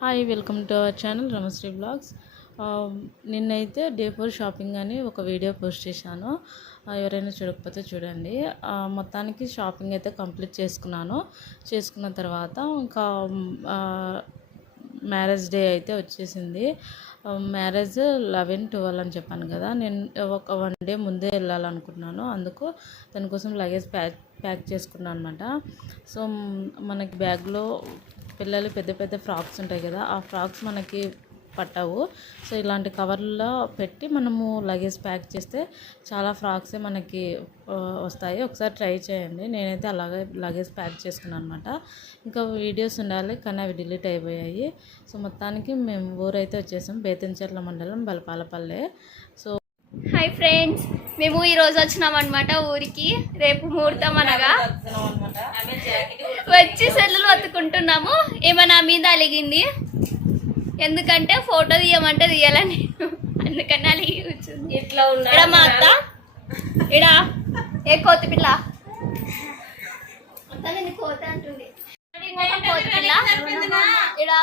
Hi welcome to our channel Ramasri blogs. నిన్నైతే day 4 shopping అని ఒక వీడియో పోస్ట్ చేశాను. ఎవరైనా చూడకపోతే చూడండి. మొత్తానికి షాపింగ్ అయితే కంప్లీట్ చేసుకున్న తర్వాత ఇంకా మ్యారేజ్ డే అయితే వచ్చేసింది. మ్యారేజ్ 11-12 అని చెప్పాను కదా. నేను ఒక 1 డే ముందే వెళ్ళాలనుకున్నాను. అందుకు దానికోసం లగేజ్ ప్యాక్ చేసుకున్నాను అనమాట. సో మనకి బ్యాగ్లో పిల్లలు పెద్ద పెద్ద ఫ్రాక్స్ ఉంటాయి కదా, ఆ ఫ్రాక్స్ మనకి పట్టవు. సో ఇలాంటి కవర్లో పెట్టి మనము లగేజ్ ప్యాక్ చేస్తే చాలా ఫ్రాక్సే మనకి వస్తాయి. ఒకసారి ట్రై చేయండి. నేనైతే అలాగే లగేజ్ ప్యాక్ చేసుకున్నాను అనమాట. ఇంకా వీడియోస్ ఉండాలి కానీ అవి డిలీట్ అయిపోయాయి. సో మొత్తానికి మేము ఊరైతే వచ్చేసాం. బేతంచెర్ల మండలం బలపాలపల్లె. సో హాయ్ ఫ్రెండ్స్, మేము ఈరోజు వచ్చినామన్నమాట ఊరికి. రేపు ముహూర్తం అనగా వచ్చి సెల్లులు వత్తుకుంటున్నాము. ఏమన్నా మీద అలిగింది, ఎందుకంటే ఫోటో తీయమంటే తీయాలని, అందుకని అలిగి కూర్చుంది. ఇట్లా ఉన్నా మా అత్త ఇడా ఏ కోతి పిల్ల అత్త నేను కోతి అంటుంది. కోతి పిల్ల ఇడా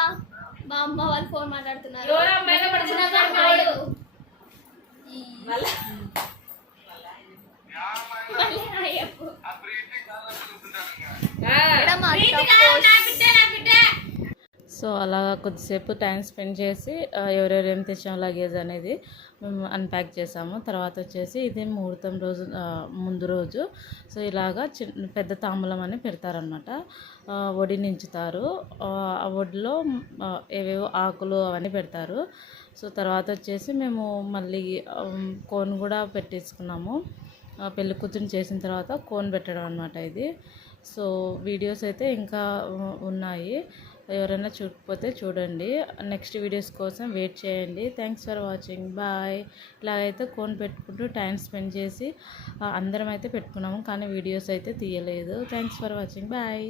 మా అమ్మ వాళ్ళు ఫోన్ మాట్లాడుతున్నారు. సో అలా కొద్దిసేపు టైం స్పెండ్ చేసి ఎవరెవరు ఏం తెచ్చాం లగేజ్ అనేది మేము అన్ప్యాక్ చేసాము. తర్వాత వచ్చేసి ఇది ముహూర్తం రోజు ముందు రోజు. సో ఇలాగా పెద్ద తాంబూలం అని పెడతారనమాట. ఒడి నించుతారు. ఆ ఒడిలో ఏవేవో ఆకులు అవన్నీ పెడతారు. సో తర్వాత వచ్చేసి మేము మళ్ళీ కోన్ కూడా పెట్టేసుకున్నాము. పెళ్లి కూతురు చేసిన తర్వాత కోన్ పెట్టడం అనమాట ఇది. సో వీడియోస్ అయితే ఇంకా ఉన్నాయి. ఎవరైనా చూడకపోతే చూడండి. నెక్స్ట్ వీడియోస్ కోసం వెయిట్ చేయండి. Thanks for watching. బాయ్. ఇలాగైతే కోన్ పెట్టుకుంటూ టైం స్పెండ్ చేసి అందరం అయితే పెట్టుకున్నాము, కానీ వీడియోస్ అయితే తీయలేదు. Thanks for watching. బాయ్.